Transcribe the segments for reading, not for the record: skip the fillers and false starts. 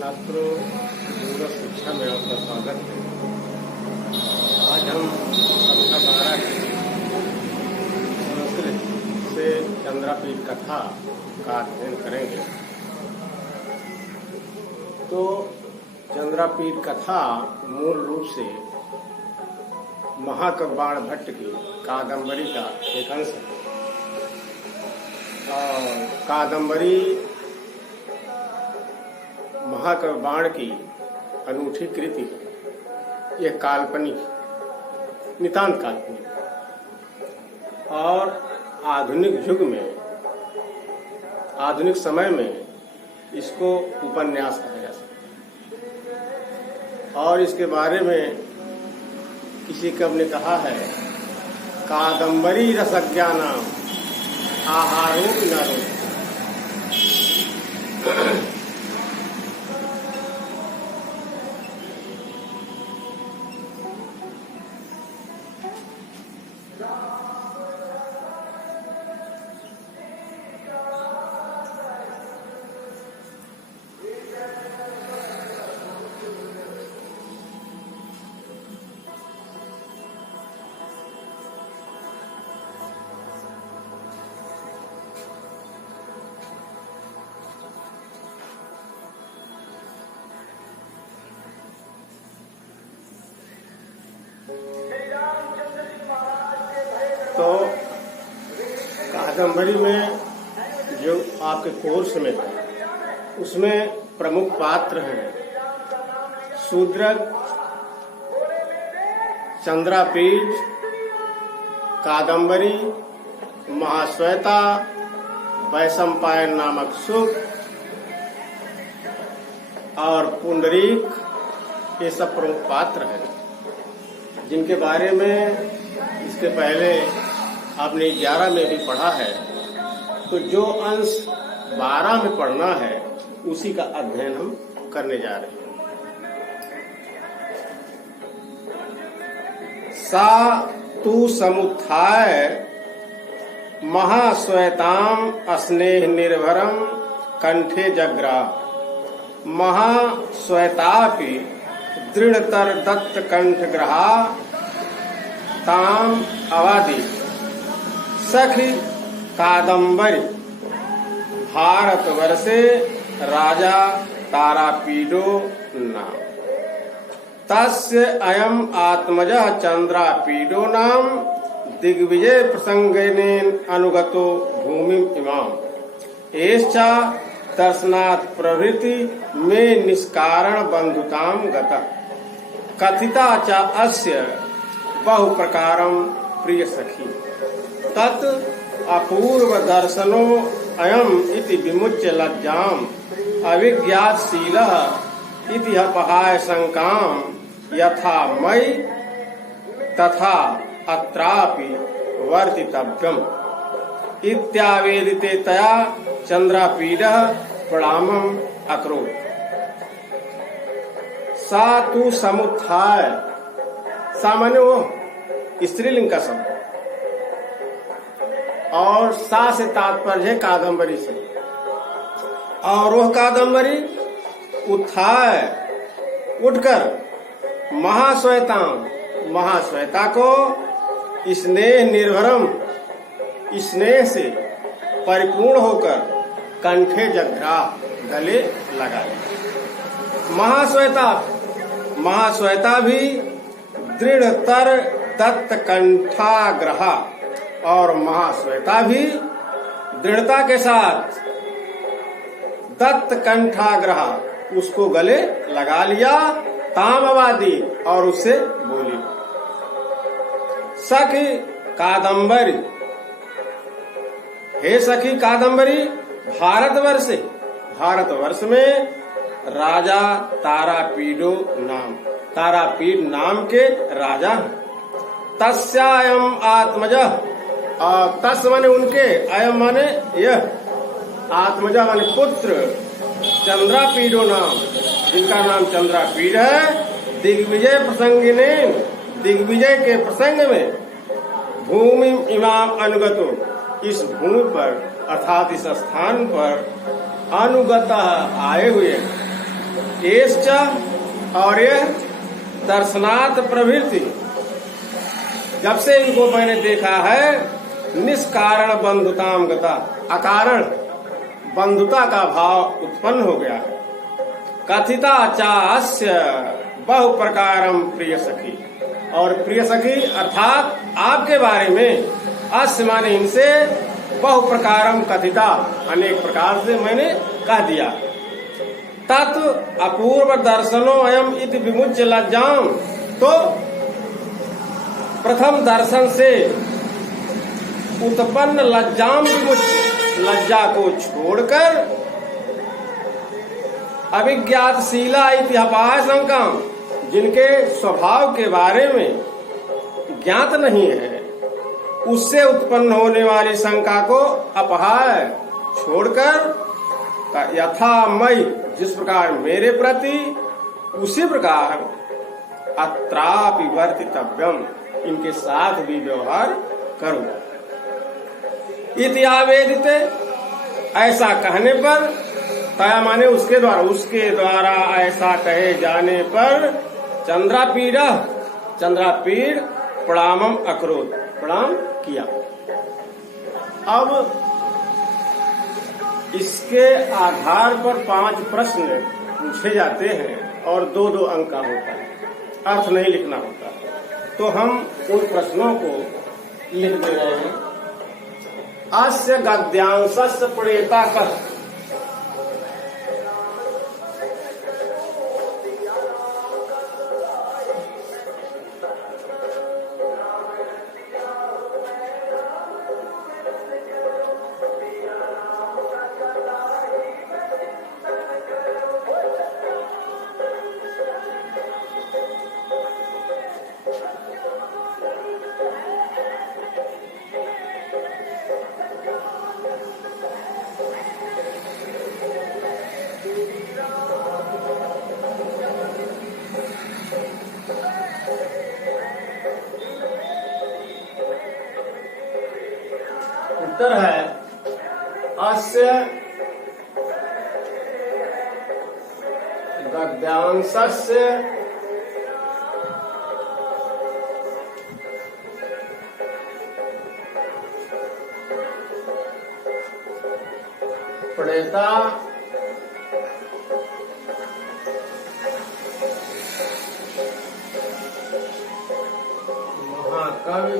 छात्रों, दूरस्थ शिक्षा में आपका स्वागत है। आज हम कक्षा 12 की संस्कृत से चंद्रापीठ कथा का अध्ययन करेंगे। तो चंद्रापीठ कथा मूल रूप से महाकवि बाण भट्ट की कादंबरी का एक अंश है। और कादंबरी महाकवि बाण की अनूठी कृति है। यह काल्पनिक, नितांत काल्पनिक और आधुनिक युग में, आधुनिक समय में इसको उपन्यास कहा जा सकता है। और इसके बारे में किसी कवि ने कहा है, कादंबरी रसज्ञानाम आहारो नरो। तो कादंबरी में जो आपके कोर्स में है उसमें प्रमुख पात्र हैं शूद्रक, चंद्रापीठ, कादंबरी, महाश्वेता, वैशंपायन नामक सुख और पुंडरीक। ये सब प्रमुख पात्र हैं जिनके बारे में इसके पहले आपने 11 में भी पढ़ा है। तो जो अंश 12 में पढ़ना है उसी का अध्ययन हम करने जा रहे हैं। सा तू समुत्थाय महाश्वेताम अस्नेह निर्भरम कंठे जग्रा। महाश्वेतापि दृढ़तर दत्त कंठ ग्रहा ताम अवादि सखी कादंबरी भारतवर्षे राजा तारापीडो नाम। तस्य अयम आत्मजः चंद्रापीडो नाम दिग्विजय प्रसंगेन अनुगतो भूमिम इमाम। एश्चा दर्शनात् प्रभृति में निष्कारण बंधुताम गतः कथिता च अस्य बहु प्रकारम प्रिय सखी। तत् अपूर्व दर्शनो अयम इति विमुच्य लज्जाम अविज्ञातशीलः इति अपहाय शंकाम यथा मयि तथा अत्रापि वर्तितव्यम इत्यावेदिते तया चंद्रापीडः प्रणामम् अकरोत्। सा तु समुत्थाय, सामान्य वो स्त्रीलिंग का शब्द और सा से तात्पर्य है कादंबरी से। और वह कादंबरी उत्थाय, उठकर, महाश्वेताम, महाश्वेता को स्नेह निर्भरम, स्नेह से परिपूर्ण होकर कंठे जग्रा, गले लगा। महाश्वेता, महाश्वेता भी दृढ़तर दत्त कंठाग्रहा, और महाश्वेता भी दृढ़ता के साथ दत्त कंठाग्रहा, उसको गले लगा लिया। तामवादी, और उससे बोली, सखी कादंबरी, हे सखी कादंबरी, भारतवर्ष, भारतवर्ष में राजा तारापीडो नाम, तारापीड नाम के राजा हैं। तस्यायम आत्मजः, तस् माने उनके, अयम माने यह, आत्मजा माने पुत्र, चंद्रापीडो नाम, जिनका नाम चंद्रापीड है। दिग्विजय प्रसंगिने, दिग्विजय के प्रसंग में भूमि इमाम अनुगतो, इस भूमि पर अर्थात इस स्थान पर अनुगत आए हुए एश्च और यह दर्शनात् प्रवृत्ति, जब से इनको मैंने देखा है, निष्कारण बंधुताम गता, अकारण बंधुता का भाव उत्पन्न हो गया है। कथिता चास्य बहु प्रकारम प्रिय सखी, और प्रिय सखी अर्थात आपके बारे में अस्य माने इनसे बहु प्रकारम कथिता, अनेक प्रकार से मैंने कह दिया। तत् अपूर्व दर्शनो अयम इति विमुच्य लज्जाम, तो प्रथम दर्शन से उत्पन्न लज्जाम विमुच्य, लज्जा को छोड़कर अभिज्ञातशीला इतिहास शंकाम, जिनके स्वभाव के बारे में ज्ञात नहीं है, उससे उत्पन्न होने वाली शंका को अपहाय छोड़कर यथा मई, जिस प्रकार मेरे प्रति उसी प्रकार अत्रापि वर्तितव्यम, इनके साथ भी व्यवहार करो। इत्यावेदित, ऐसा कहने पर, तया माने उसके द्वारा ऐसा कहे जाने पर चंद्रापीड़ प्रणामम अकरोत, प्रणाम किया। अब इसके आधार पर 5 प्रश्न पूछे जाते हैं और 2-2 अंक का होता है, अर्थ नहीं लिखना होता। तो हम उन प्रश्नों को लिख दे रहे हैं। अस्य गद्यांशस्य प्रेता कः, उत्तर है अस्य गद्यांशस्य प्रेता महाकवि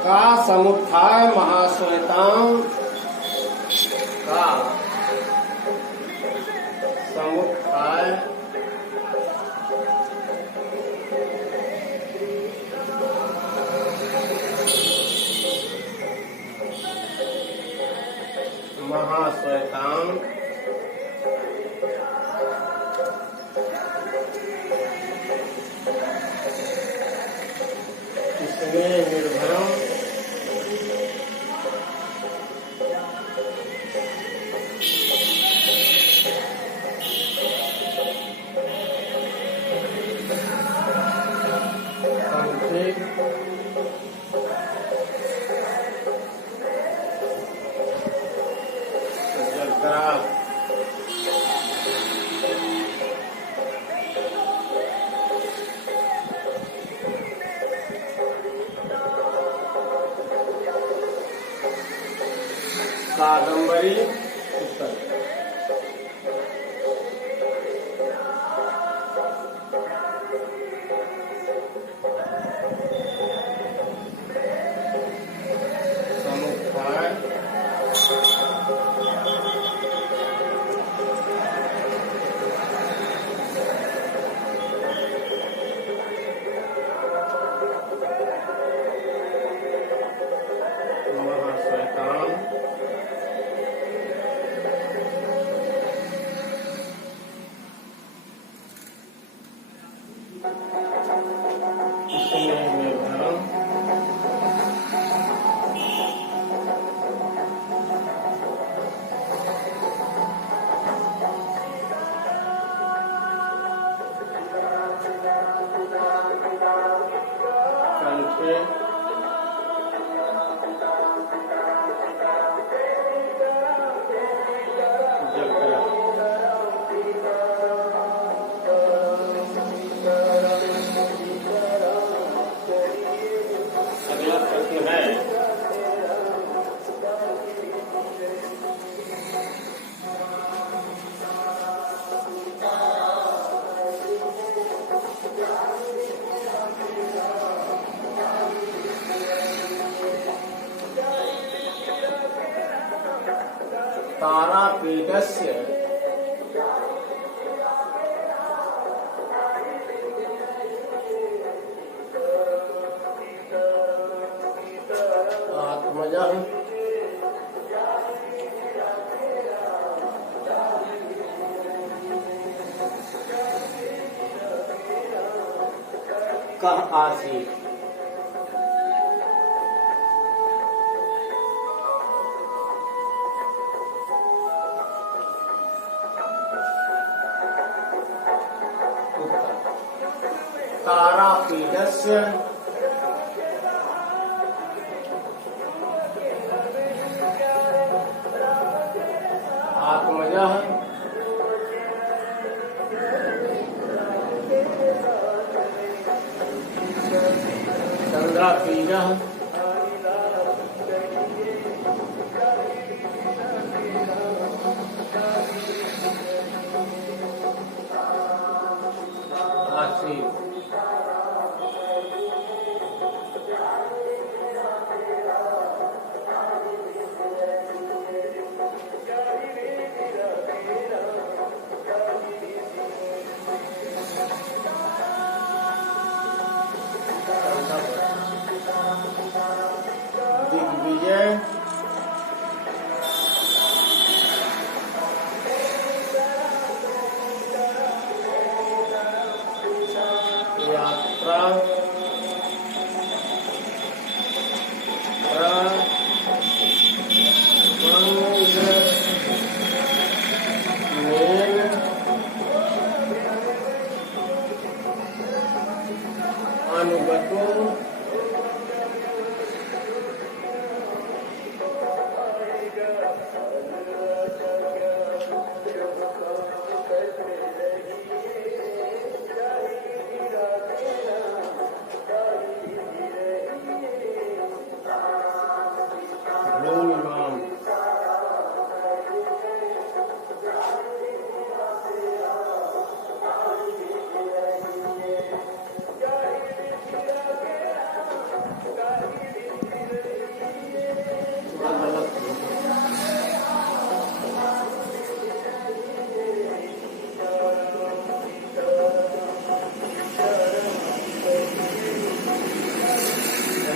का समुत्थाय महाश्वेतां, का समुत्थाय महाश्वेतां इसमें निर्भरम कादम्बरी उत्तर। समुत्थाय महाश्वेतां तारापीठस्य आत्मजः कः आसीत्। तारापीठस्य आत्मजः चंद्रापीडः आसीत्। दिग्विजय यात्रा अनुगतो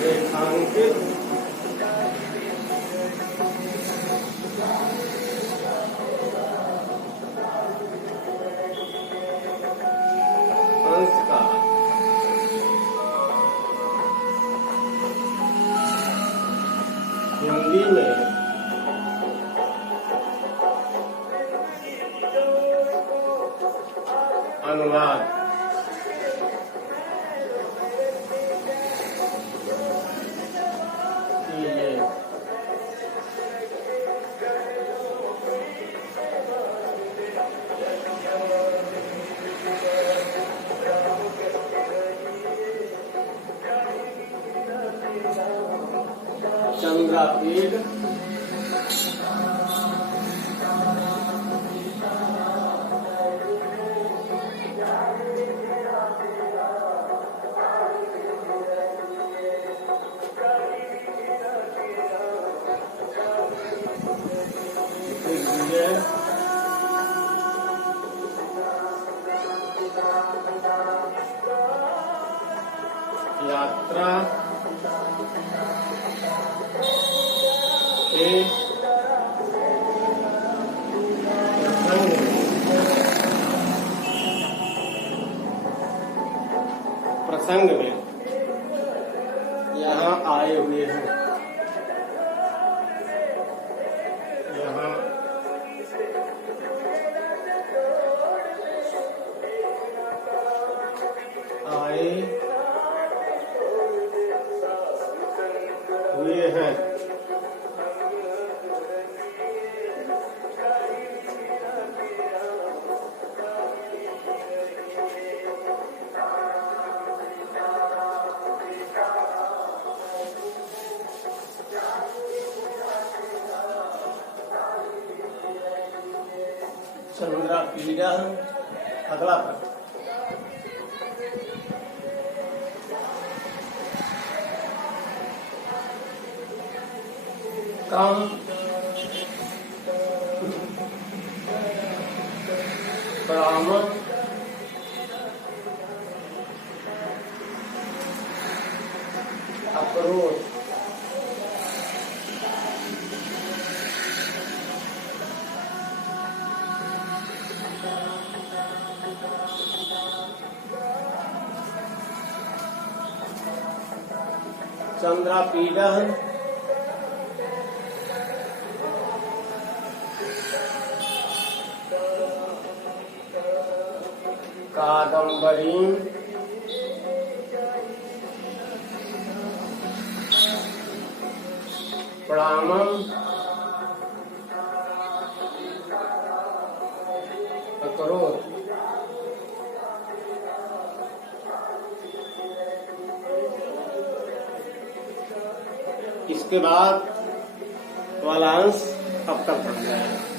रेखांकित अंश का हिंदी में अनुवाद चंद्रापीठ यात्रा के प्रसंग में यहाँ आए हुए हैं। यहाँ आए हुए हैं। चंद्रापीडा अगला प्रश्न। काम ब्राह्मण अक्रोध चंद्रापीडः कादम्बरी प्रणामम अक्रोध। इसके बाद वाला अंश अब तक पढ़ जाएगा।